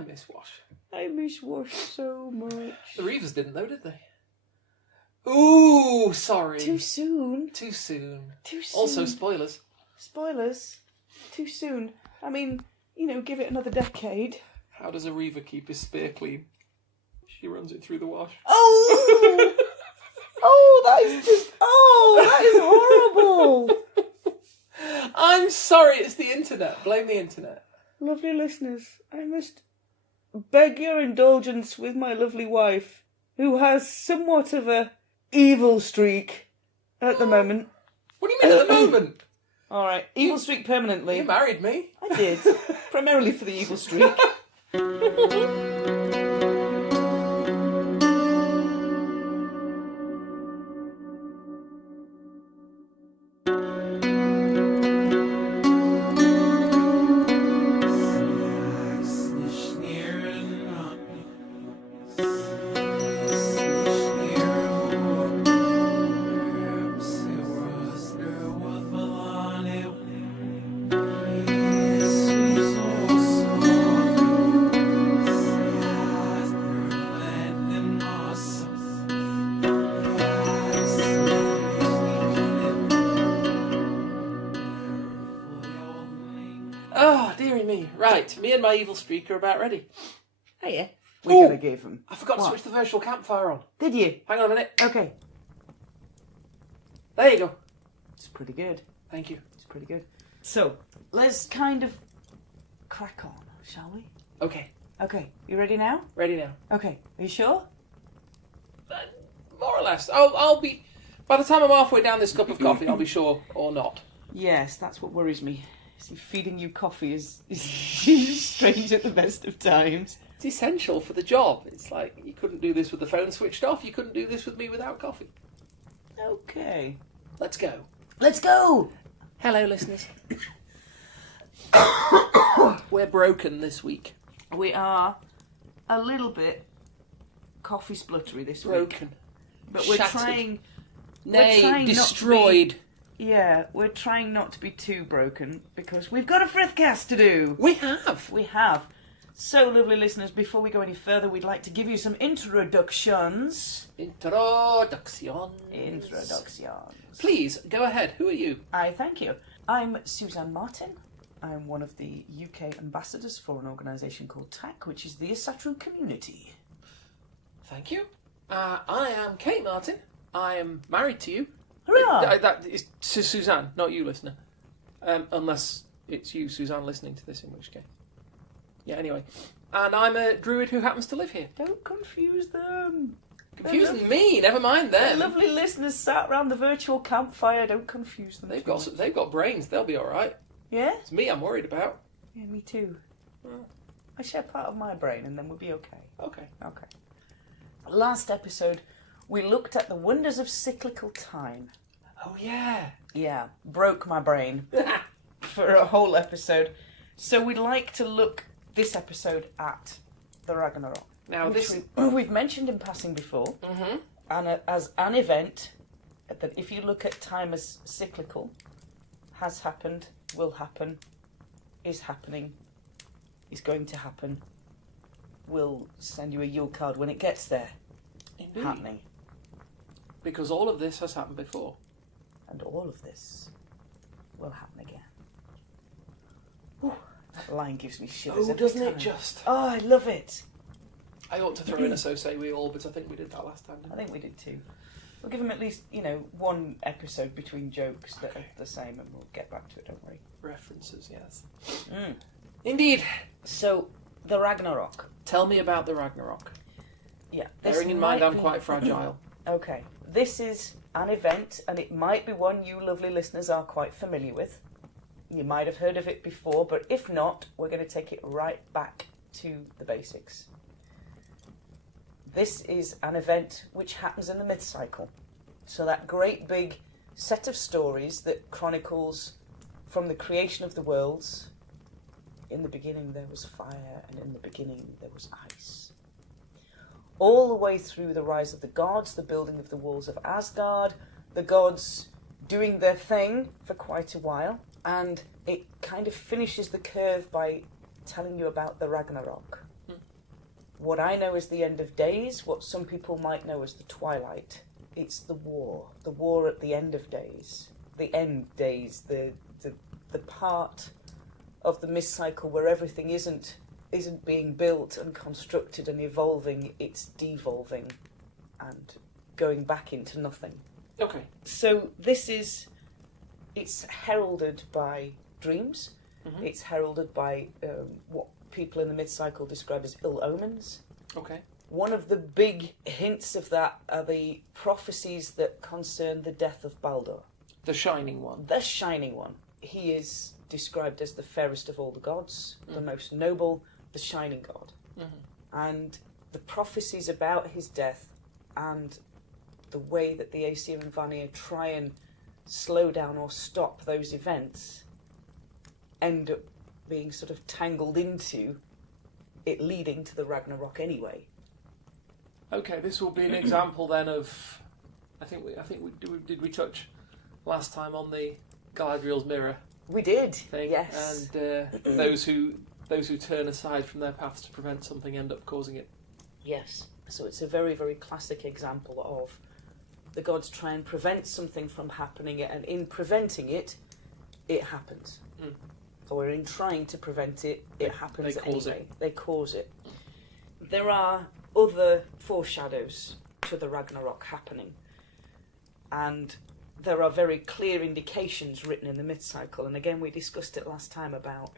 miss Wash. I miss Wash so much. The Reavers didn't, though, did they? Ooh, sorry. Too soon. Too soon. Too soon. Also, spoilers. Spoilers. Too soon. I mean, give it another decade. How does a Reaver keep his spear clean? She runs it through the wash. Oh! That is horrible. I'm sorry, it's the internet. Blame the internet. Lovely listeners, I must beg your indulgence with my lovely wife, who has somewhat of a evil streak at the moment. What do you mean at the moment? All right, evil streak permanently. You married me. I did, primarily for the evil streak. Right, me and my evil streak are about ready. Oh yeah. We're gonna give him. I forgot to switch the virtual campfire on. Did you? Hang on a minute. Okay. There you go. It's pretty good. Thank you. It's pretty good. So, let's kind of crack on, shall we? Okay. Okay, you ready now? Ready now. Okay, are you sure? More or less. I'll be... By the time I'm halfway down this cup of coffee, I'll be sure or not. Yes, that's what worries me. See, feeding you coffee is strange at the best of times. It's essential for the job. It's like, you couldn't do this with the phone switched off. You couldn't do this with me without coffee. Okay. Let's go. Let's go! Hello, listeners. We're broken this week. We are a little bit coffee spluttery this week. Broken. But we're Shattered. trying... Nay, destroyed. Yeah, we're trying not to be too broken because we've got a Frithcast to do. We have. We have. So, lovely listeners, before we go any further, we'd like to give you some introductions. Introductions. Please, go ahead. Who are you? I thank you. I'm Suzanne Martin. I'm one of the UK ambassadors for an organisation called TAC, which is the Asatru community. Thank you. I am Kate Martin. I am married to you. Hurrah! That is to Suzanne, not you, listener. Unless it's you, Suzanne, listening to this, in which case. Yeah, anyway. And I'm a druid who happens to live here. Don't confuse them. Confusing me, never mind them. The lovely listeners sat around the virtual campfire. Don't confuse them. They've got brains. They'll be all right. Yeah? It's me I'm worried about. Yeah, me too. Oh. I share part of my brain and then we'll be okay. Okay. Last episode, we looked at the wonders of cyclical time. Oh, yeah. Yeah, broke my brain for a whole episode. So we'd like to look this episode at the Ragnarok. Now, we've mentioned in passing before, and as an event, that if you look at time as cyclical, has happened, will happen, is happening, is going to happen, we'll send you a Yule card when it gets there. Indeed. Happening. Because all of this has happened before. And all of this will happen again. Ooh, that line gives me shivers every doesn't time. it just? Oh, I love it. I ought to throw in a so say we all, but I think we did that last time. I think we did too. We'll give them at least, one episode between jokes that are the same, and we'll get back to it, don't worry. References, yes. Mm. Indeed. So, the Ragnarok. Tell me about the Ragnarok. Yeah. Bearing in mind I'm quite fragile. Okay. This is an event, and it might be one you lovely listeners are quite familiar with. You might have heard of it before, but if not, we're going to take it right back to the basics. This is an event which happens in the myth cycle. So that great big set of stories that chronicles from the creation of the worlds. In the beginning there was fire, and in the beginning there was ice. All the way through the rise of the gods, the building of the Walls of Asgard, the gods doing their thing for quite a while, and it kind of finishes the curve by telling you about the Ragnarok. what I know as the end of days, what some people might know as the twilight. It's the war at the end of days, the end days, the part of the mist cycle where everything isn't being built and constructed and evolving, it's devolving and going back into nothing. Okay. So it's heralded by dreams. Mm-hmm. It's heralded by what people in the mid-cycle describe as ill omens. Okay. One of the big hints of that are the prophecies that concern the death of Baldur. The Shining One. The Shining One. He is described as the fairest of all the gods, the most noble, the shining god. Mm-hmm. And the prophecies about his death and the way that the Aesir and Vanir try and slow down or stop those events end up being sort of tangled into it, leading to the Ragnarok anyway. Okay, this will be an example then of, did we touch last time on the Galadriel's mirror? We did, thing, yes. And those who turn aside from their paths to prevent something end up causing it. Yes. So it's a very, very classic example of the gods try and prevent something from happening, and in preventing it, it happens. Mm. Or in trying to prevent it, it happens anyway. They cause it. There are other foreshadows to the Ragnarok happening, and there are very clear indications written in the myth cycle. And again, we discussed it last time about,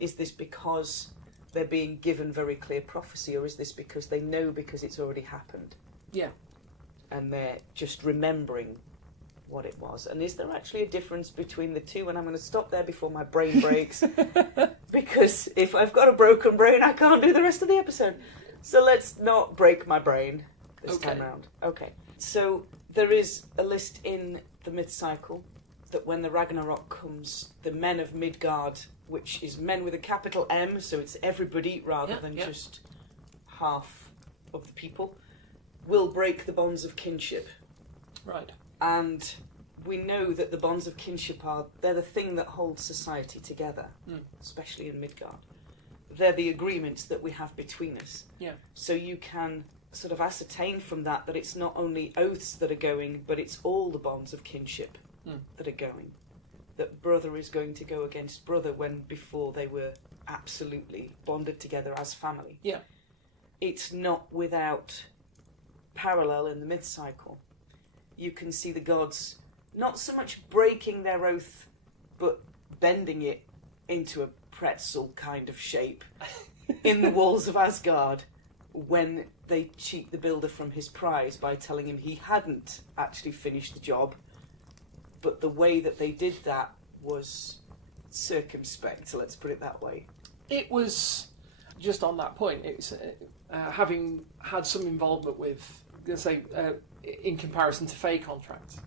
is this because they're being given very clear prophecy, or is this because they know because it's already happened? Yeah. And they're just remembering what it was. And is there actually a difference between the two? And I'm going to stop there before my brain breaks, because if I've got a broken brain, I can't do the rest of the episode. So let's not break my brain this time round. Okay. So there is a list in the myth cycle that when the Ragnarok comes, the men of Midgard, which is men with a capital M, so it's everybody rather than just half of the people, will break the bonds of kinship. Right. And we know that the bonds of kinship they're the thing that holds society together, especially in Midgard. They're the agreements that we have between us. Yeah. So you can sort of ascertain from that it's not only oaths that are going, but it's all the bonds of kinship that are going. That brother is going to go against brother when before they were absolutely bonded together as family. Yeah. It's not without parallel in the myth cycle. You can see the gods not so much breaking their oath, but bending it into a pretzel kind of shape in the Walls of Asgard when they cheat the builder from his prize by telling him he hadn't actually finished the job, but the way that they did that was circumspect, let's put it that way. It was, just on that point, it's having had some involvement with, let's say, in comparison to Fey contracts.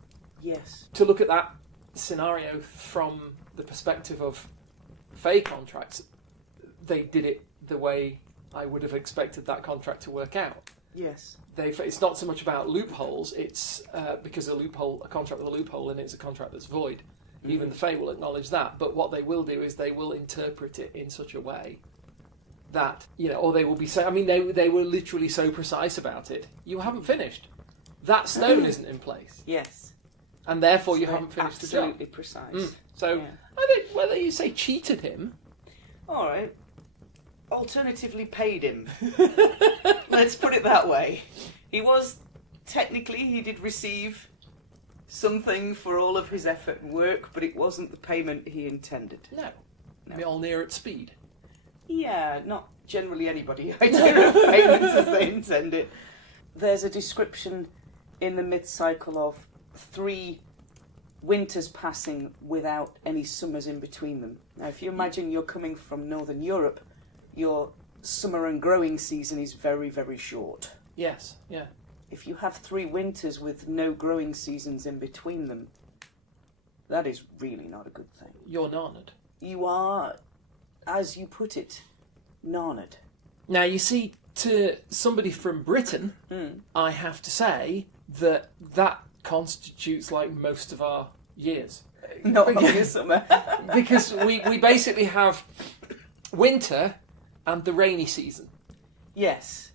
Yes. To look at that scenario from the perspective of Fey contracts, they did it the way I would have expected that contract to work out. Yes. It's not so much about loopholes, it's because a contract with a loophole in it is a contract that's void. Mm-hmm. Even the Fae will acknowledge that, but what they will do is they will interpret it in such a way that, or they will be so, they were literally so precise about it. You haven't finished. That stone isn't in place. Yes. And therefore you haven't finished the job. Absolutely precise. So, yeah. I think whether you say cheated him... All right. Alternatively paid him. Let's put it that way. He did receive something for all of his effort and work, but it wasn't the payment he intended. No. Mjolnir at speed. Yeah, not generally anybody idea of payments as they intend it. There's a description in the myth cycle of 3 winters passing without any summers in between them. Now, if you imagine you're coming from Northern Europe, your summer and growing season is very, very short. Yes, yeah. If you have 3 winters with no growing seasons in between them, that is really not a good thing. You're narnered. You are, as you put it, narnered. Now, you see, to somebody from Britain, I have to say that constitutes like most of our years. Not only summer. Because we basically have winter and the rainy season. Yes.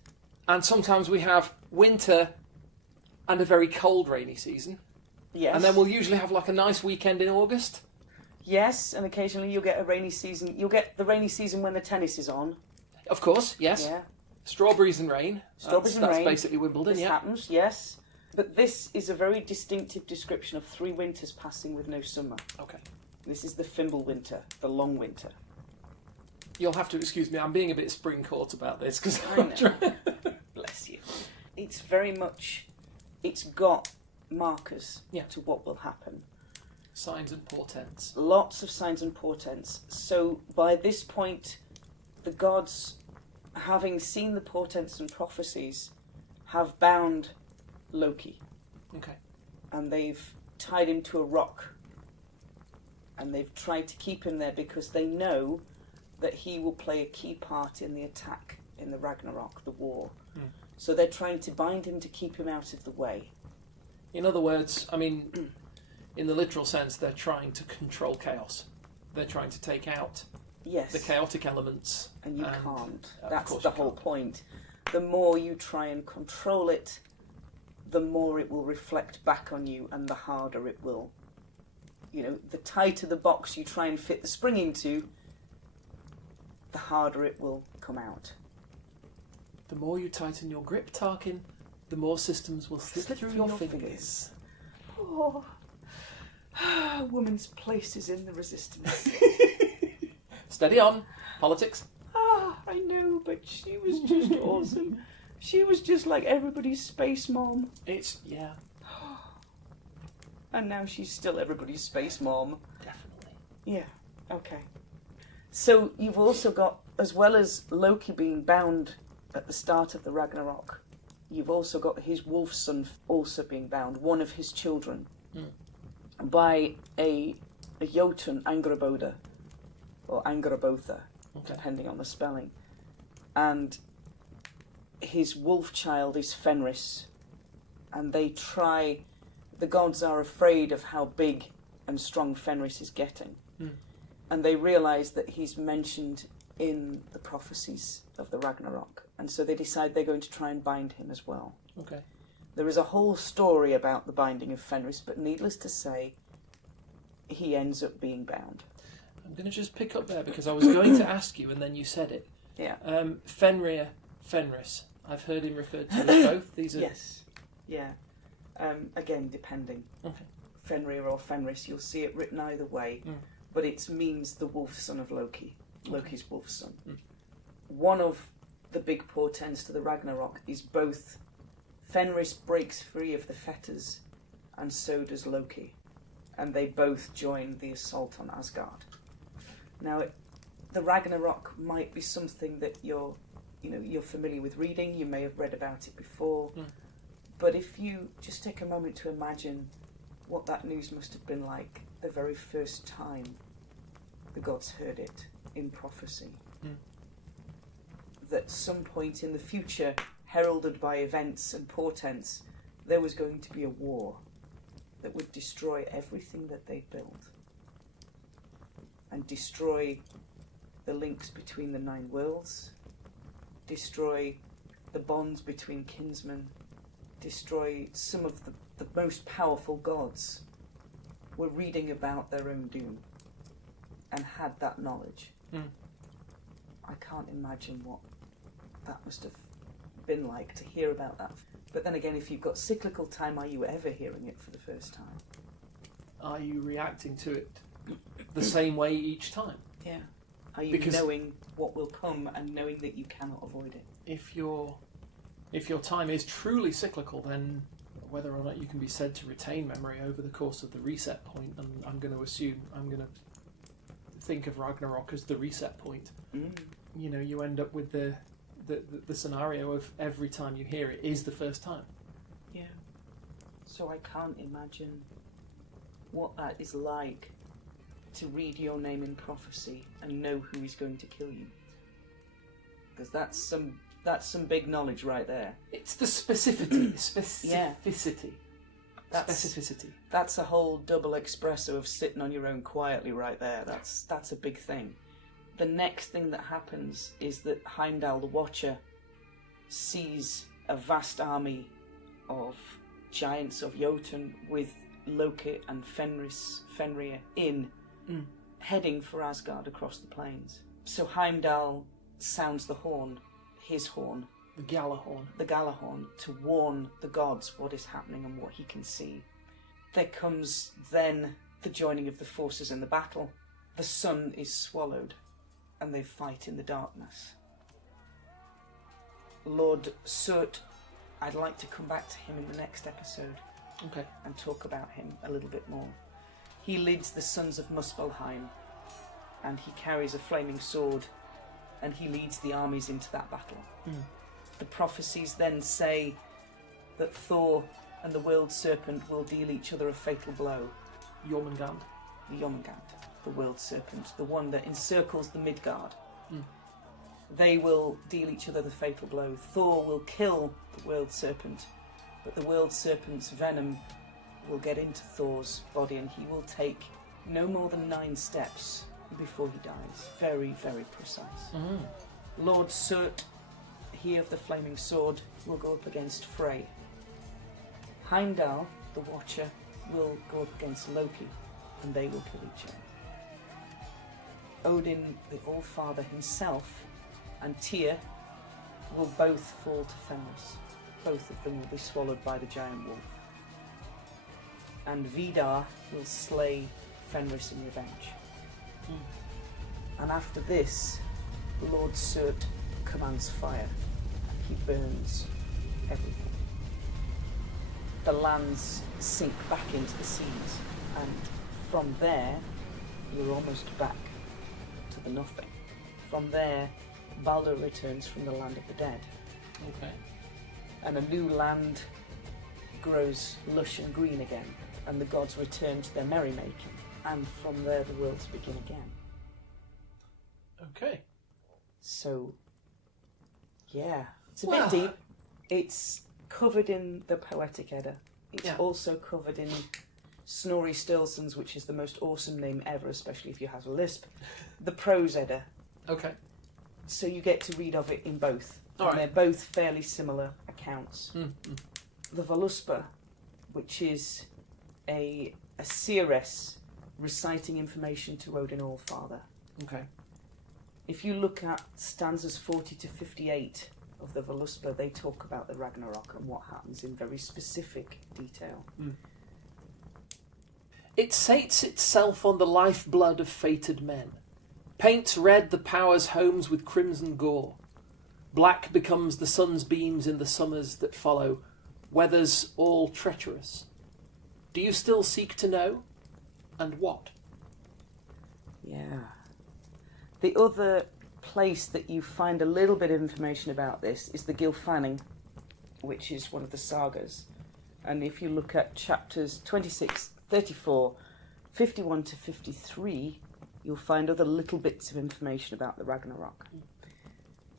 And sometimes we have winter and a very cold rainy season. Yes. And then we'll usually have like a nice weekend in August. Yes, and occasionally you'll get a rainy season. You'll get the rainy season when the tennis is on. Of course, yes. Yeah. Strawberries and rain. Strawberries and rain. That's basically Wimbledon, This yeah. happens, yes. But this is a very distinctive description of 3 winters passing with no summer. Okay. This is the Fimbulwinter, the long winter. You'll have to excuse me, I'm being a bit spring caught about this because I know. Bless you. It's very much, it's got markers to what will happen. Signs and portents. Lots of signs and portents. So by this point, the gods, having seen the portents and prophecies, have bound Loki. Okay. And they've tied him to a rock. And they've tried to keep him there because they know that he will play a key part in the attack in the Ragnarok, the war. Mm. So they're trying to bind him to keep him out of the way. In other words, I mean, in the literal sense, they're trying to control chaos. They're trying to take out the chaotic elements. And you can't. Of That's course the you whole can't. point. The more you try and control it, the more it will reflect back on you and the harder it will. You know, the tighter the box you try and fit the spring into, the harder it will come out. The more you tighten your grip, Tarkin, the more systems will slip through your fingers. Oh, a woman's place is in the resistance. Steady on. Politics. I know, but she was just awesome. She was just like everybody's space mom. Yeah. And now she's still everybody's space mom. Definitely. Yeah, okay. So you've also got, as well as Loki being bound at the start of the Ragnarok, you've also got his wolf son also being bound, one of his children, by a Jotun Angrboda, or Angrabotha, depending on the spelling. And his wolf child is Fenris, and they try... The gods are afraid of how big and strong Fenris is getting. And they realise that he's mentioned in the prophecies of the Ragnarok. And so they decide they're going to try and bind him as well. Okay. There is a whole story about the binding of Fenris, but needless to say, he ends up being bound. I'm going to just pick up there because I was going to ask you and then you said it. Yeah. Fenrir, Fenris. I've heard him referred to as both. These are... Yes. Yeah. Again, depending. Okay. Fenrir or Fenris, you'll see it written either way, but it means the wolf son of Loki. Loki's wolf son. One of the big portents to the Ragnarok is both Fenris breaks free of the fetters and so does Loki. And they both join the assault on Asgard. Now, the Ragnarok might be something that you're familiar with reading. You may have read about it before. But if you just take a moment to imagine what that news must have been like the very first time the gods heard it in prophecy. That some point in the future, heralded by events and portents, there was going to be a war that would destroy everything that they built and destroy the links between the 9 worlds, destroy the bonds between kinsmen, destroy some of the most powerful gods were reading about their own doom and had that knowledge. I can't imagine what that must have been like to hear about that. But then again, if you've got cyclical time, are you ever hearing it for the first time? Are you reacting to it the same way each time? Yeah. Are you knowing what will come and knowing that you cannot avoid it? If your time is truly cyclical, then whether or not you can be said to retain memory over the course of the reset point, and I'm going to think of Ragnarok as the reset point. You know, you end up with the scenario of every time you hear it is the first time. Yeah. So I can't imagine what that is like to read your name in prophecy and know who is going to kill you. Because that's some big knowledge right there. It's the specificity. Specificity. That's a whole double espresso of sitting on your own quietly right there. That's a big thing. The next thing that happens is that Heimdall the Watcher sees a vast army of giants of Jotun with Loki and Fenrir heading for Asgard across the plains. So Heimdall sounds the horn, his horn, The Galahorn. the Galahorn, to warn the gods what is happening and what he can see. There comes then the joining of the forces in the battle. The sun is swallowed and they fight in the darkness. Lord Surt, I'd like to come back to him in the next episode Okay. and talk about him a little bit more. He leads the sons of Muspelheim and he carries a flaming sword and he leads the armies into that battle. The prophecies then say that Thor and the World Serpent will deal each other a fatal blow. Jormungand. The Jormungand, the World Serpent, the one that encircles the Midgard. They will deal each other the fatal blow. Thor will kill the World Serpent, but the World Serpent's venom will get into Thor's body and he will take no more than 9 steps before he dies. Very, very precise. Lord Surt, he of the flaming sword, will go up against Frey. Heimdall, the Watcher, will go up against Loki, and they will kill each other. Odin, the All-Father himself, and Tyr will both fall to Fenris. Both of them will be swallowed by the giant wolf. And Vidar will slay Fenris in revenge. And after this, Lord Surt commands fire. He burns everything. The lands sink back into the seas, and from there, you're almost back to the nothing. From there, Baldur returns from the land of the dead. Okay. And a new land grows lush and green again, and the gods return to their merrymaking, and from there the worlds begin again. Okay. So, yeah, it's a Well- bit deep. It's covered in the Poetic Edda. It's Yeah. also covered in Snorri Sturluson's, which is the most awesome name ever, especially if you have a lisp, the Prose Edda. Okay. So you get to read of it in both. All And right. they're both fairly similar accounts. Mm. The Voluspa, which is a seeress reciting information to Odin Allfather. Okay. If you look at stanzas 40 to 58 of the Voluspa, they talk about the Ragnarok and what happens in very specific detail. It sates itself on the lifeblood of fated men, paints red the powers' homes with crimson gore. Black becomes the sun's beams in the summers that follow, weathers all treacherous. Do you still seek to know? And what? Yeah. The other place that you find a little bit of information about this is the Gylfaginning, which is one of the sagas. And if you look at chapters 26, 34, 51 to 53, you'll find other little bits of information about the Ragnarok.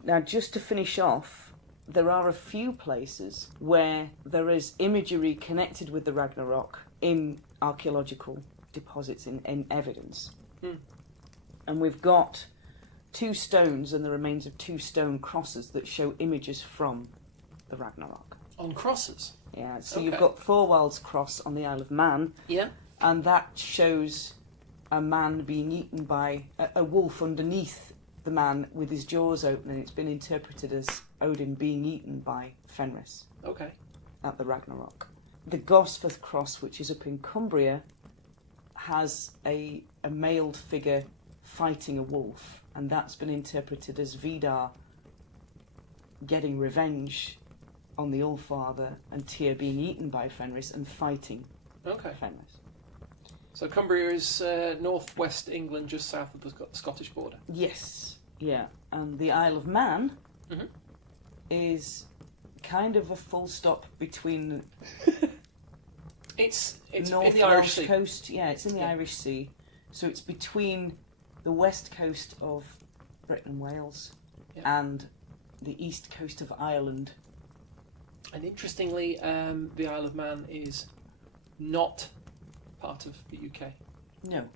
Now, just to finish off, there are a few places where there is imagery connected with the Ragnarok in archaeological deposits, in evidence. And we've got 2 stones and the remains of 2 stone crosses that show images from the Ragnarok. On crosses? Yeah, so Okay. you've got Thorwald's cross on the Isle of Man, Yeah. and that shows a man being eaten by a wolf underneath the man with his jaws open, and it's been interpreted as Odin being eaten by Fenris Okay. at the Ragnarok. The Gosforth cross, which is up in Cumbria, has a mailed figure fighting a wolf, and that's been interpreted as Vidar getting revenge on the Allfather and Tyr being eaten by Fenris and fighting Okay. Fenris. So Cumbria is northwest England, just south of the Scottish border. Yes, yeah. And the Isle of Man Mhm. is kind of a full stop between It's in North the Irish Welsh Sea. coast. Yeah, it's in the Yeah. Irish Sea. So it's between the west coast of Britain and Wales and the east coast of Ireland. And interestingly, the Isle of Man is not part of the UK, No,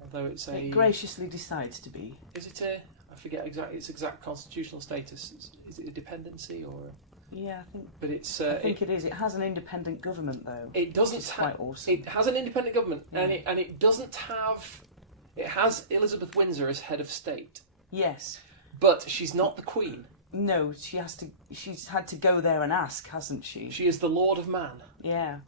although it's it graciously decides to be. Is it a? I forget exactly its exact constitutional status. is it a dependency or? Yeah, I think. But it's. I think it is. It has an independent government, though. It doesn't. Quite awesome. It has an independent government, Yeah. and it doesn't have. It has Elizabeth Windsor as head of state. Yes. But she's not the Queen. No, she has to. She's had to go there and ask, hasn't she? She is the Lord of Man. Yeah,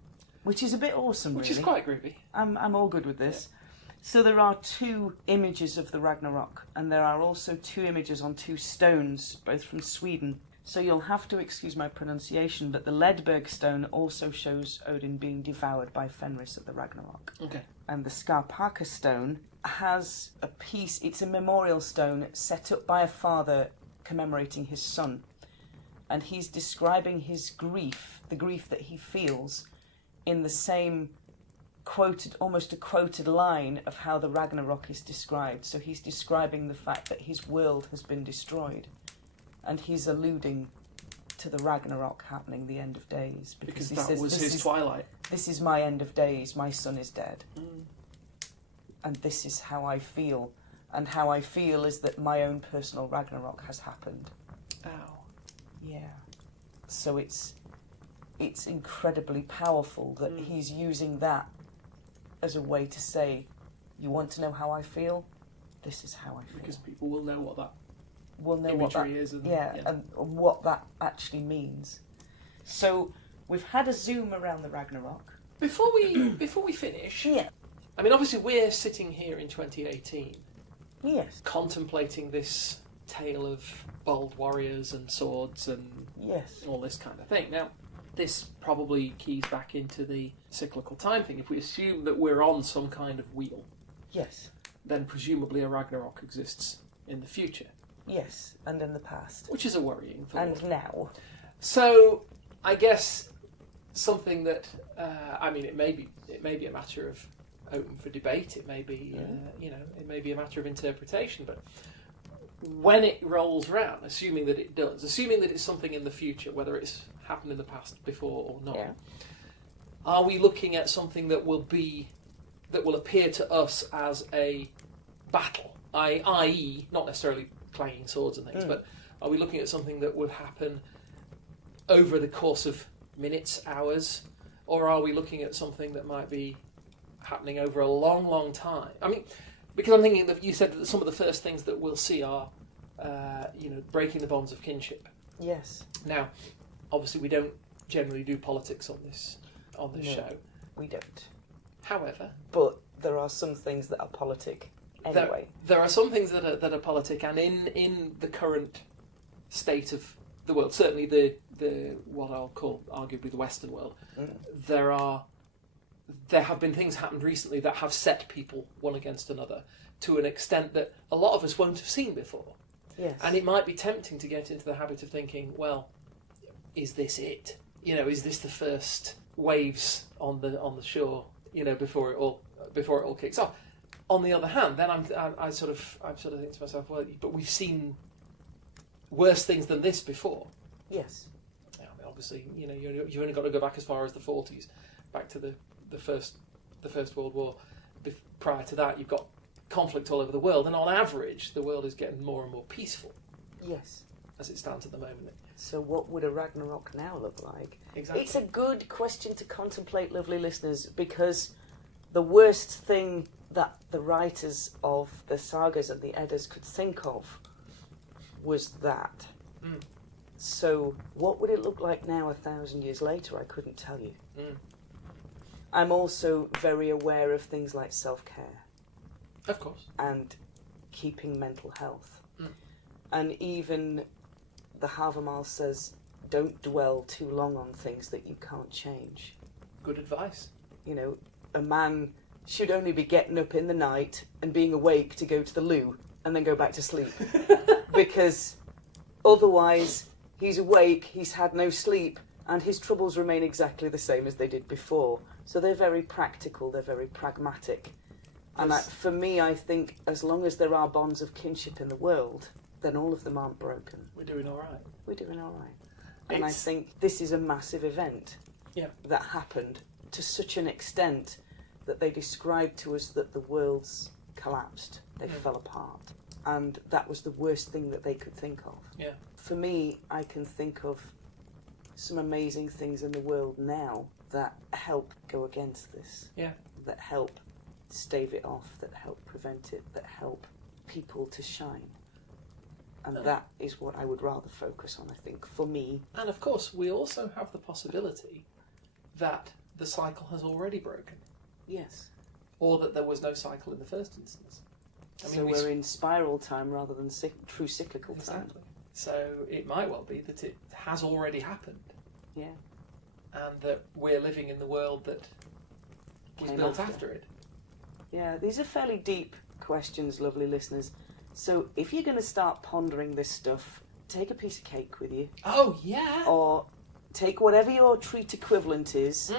which is a bit awesome. Which really. is quite groovy. I'm all good with this. Yeah. So there are 2 images of the Ragnarok, and there are also 2 images on 2 stones, both from Sweden. So you'll have to excuse my pronunciation, but the Ledberg stone also shows Odin being devoured by Fenris at the Ragnarok. Okay. And the Skarpaka stone has a piece, it's a memorial stone set up by a father commemorating his son. And he's describing his grief, the grief that he feels, in the same quoted, almost a quoted line of how the Ragnarok is described. So he's describing the fact that his world has been destroyed. And he's alluding to the Ragnarok happening, the end of days. Because he that says, was his twilight. This is my end of days, my son is dead. And this is how I feel. And how I feel is that my own personal Ragnarok has happened. Ow. Yeah. So it's incredibly powerful that he's using that as a way to say, you want to know how I feel? This is how I feel. Because people will know what that will know imagery what that is. And what that actually means. So we've had a zoom around the Ragnarok. Before we finish, Yeah. I mean, obviously we're sitting here in 2018, Yes. contemplating this tale of bold warriors and swords and Yes. all this kind of thing. Now, this probably keys back into the cyclical time thing. If we assume that we're on some kind of wheel, Yes. then presumably a Ragnarok exists in the future, Yes. And in the past. which is a worrying thought. And now. So, I guess something that I mean, it may be a matter of open for debate. It may be it may be a matter of interpretation. But when it rolls round, assuming that it does, assuming that it's something in the future, whether it's happened in the past before or not, are we looking at something that will appear to us as a battle, i.e., not necessarily clanging swords and things, but are we looking at something that would happen over the course of minutes, hours, or are we looking at something that might be happening over a long, long time? I mean, because I'm thinking that you said that some of the first things that we'll see are, breaking the bonds of kinship. Yes. Now, obviously, we don't generally do politics on this show. We don't. However, But there are some things that are politic anyway. there are some things that are politic, and in the current state of the world, certainly the what I'll call arguably the Western world, there have been things happened recently that have set people one against another to an extent that a lot of us won't have seen before. Yes. And it might be tempting to get into the habit of thinking, well, is this it? Is this the first waves on the shore? Before it all kicks off. On the other hand, then I sort of think to myself, well, but we've seen worse things than this before. Yes. I mean, obviously, you've only got to go back as far as the 40s, back to the first World War. Prior to that, you've got conflict all over the world, and on average, the world is getting more and more peaceful. Yes. As it stands at the moment. So what would a Ragnarok now look like? Exactly. It's a good question to contemplate, lovely listeners, because the worst thing that the writers of the sagas and the Eddas could think of was that. So what would it look like now 1,000 years later? I couldn't tell you. I'm also very aware of things like self-care. Of course. And keeping mental health. And even the Havamal says, don't dwell too long on things that you can't change. Good advice. A man should only be getting up in the night and being awake to go to the loo and then go back to sleep. Because otherwise, he's awake, he's had no sleep, and his troubles remain exactly the same as they did before. So they're very practical, they're very pragmatic. And for me, I think as long as there are bonds of kinship in the world, then all of them aren't broken. We're doing all right. We're doing all right. And I think this is a massive event that happened to such an extent that they described to us that the worlds collapsed. They fell apart. and that was the worst thing that they could think of. Yeah. For me, I can think of some amazing things in the world now that help go against this. Yeah. That help stave it off, that help prevent it, that help people to shine. And that is what I would rather focus on, I think, for me. And of course, we also have the possibility that the cycle has already broken. Yes. Or that there was no cycle in the first instance. I mean, so we're in spiral time rather than true cyclical time. Exactly. So it might well be that it has already happened. Yeah. And that we're living in the world that was built after it. Yeah, these are fairly deep questions, lovely listeners. So if you're going to start pondering this stuff, take a piece of cake with you. Oh, yeah. Or take whatever your treat equivalent is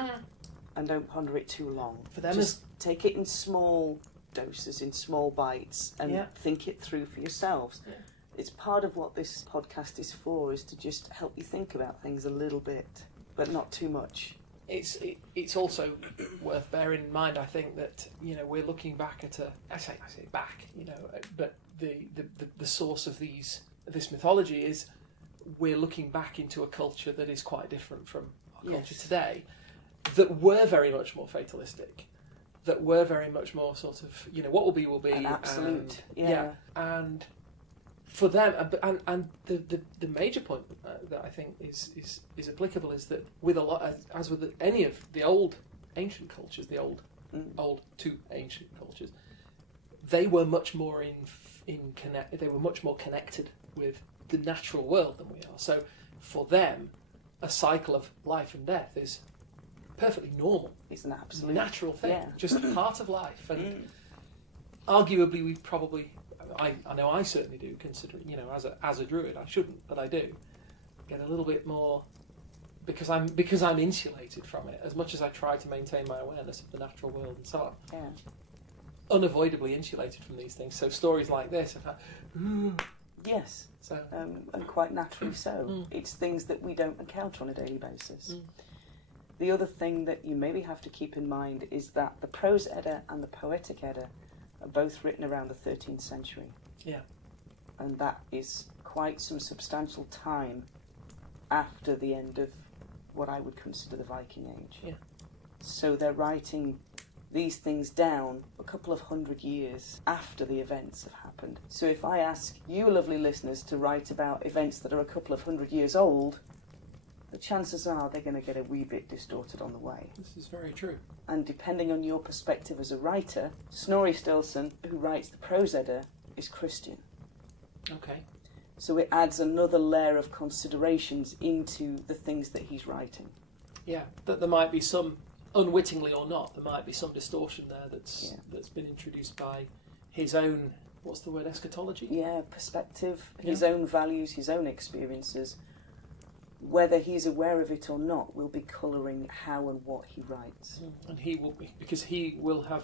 and don't ponder it too long. For them, just take it in small doses, in small bites, and think it through for yourselves. Yeah. It's part of what this podcast is for, is to just help you think about things a little bit, but not too much. It's also worth bearing in mind, I think, that, you know, we're looking back at I say back, you know, but the source of this mythology is we're looking back into a culture that is quite different from our culture today, that were very much more fatalistic, that were very much more sort of, you know, what will be will be. An absolute, and for them, and the major point that I think is applicable is that with a lot, as with any of the old ancient cultures, the old to ancient cultures, they were much more they were much more connected with the natural world than we are. So for them, a cycle of life and death is perfectly normal. It's an absolute natural thing, just part of life. And arguably, we probably, I know I certainly do, considering, you know, as a druid, I shouldn't, but I do get a little bit more, because I'm insulated from it. As much as I try to maintain my awareness of the natural world and so on, unavoidably insulated from these things. So stories like this are like, yes, so and quite naturally so. It's things that we don't encounter on a daily basis. The other thing that you maybe have to keep in mind is that the prose Edda and the poetic Edda are both written around the 13th century. Yeah. And that is quite some substantial time after the end of what I would consider the Viking Age. Yeah. So they're writing these things down a couple of 100 years after the events have happened. So if I ask you, lovely listeners, to write about events that are a couple of 100 years old, the chances are they're going to get a wee bit distorted on the way. This is very true. And depending on your perspective as a writer, Snorri Sturluson, who writes the prose Edda, is Christian. Okay. So it adds another layer of considerations into the things that he's writing. Yeah, that there might be some, unwittingly or not, there might be some distortion there that's been introduced by his own, what's the word, eschatology? Yeah, perspective, his own values, his own experiences. Whether he's aware of it or not will be colouring how and what he writes. And he will be, because he will have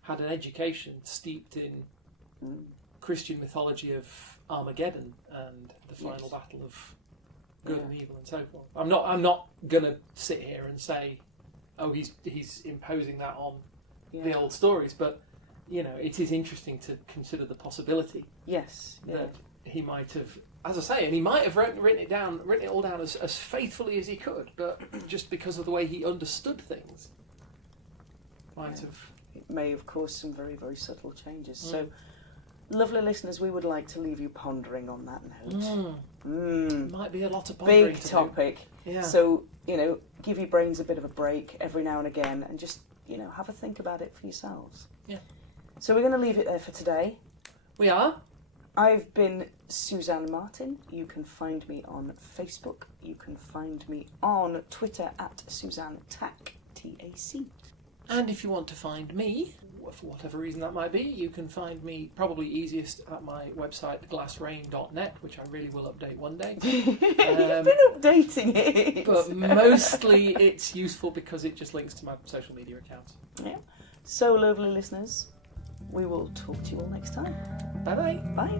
had an education steeped in Christian mythology of Armageddon and the final battle of good and evil and so forth. I'm not going to sit here and say, oh, he's imposing that on the old stories, but you know, it is interesting to consider the possibility that he might have, as I say, and he might have written it all down as faithfully as he could, but just because of the way he understood things, might have. It may have caused some very, very subtle changes. So, lovely listeners, we would like to leave you pondering on that note. Might be a lot of pondering. Big topic. Yeah. So, you know, give your brains a bit of a break every now and again, and just, you know, have a think about it for yourselves. Yeah. So we're going to leave it there for today. We are. I've been Suzanne Martin. You can find me on Facebook. You can find me on Twitter at Suzanne Tac, T-A-C. And if you want to find me, for whatever reason that might be, you can find me probably easiest at my website, glassrain.net, which I really will update one day. You've been updating it. But mostly it's useful because it just links to my social media accounts. Yeah. So, lovely listeners, we will talk to you all next time. Bye-bye. Bye.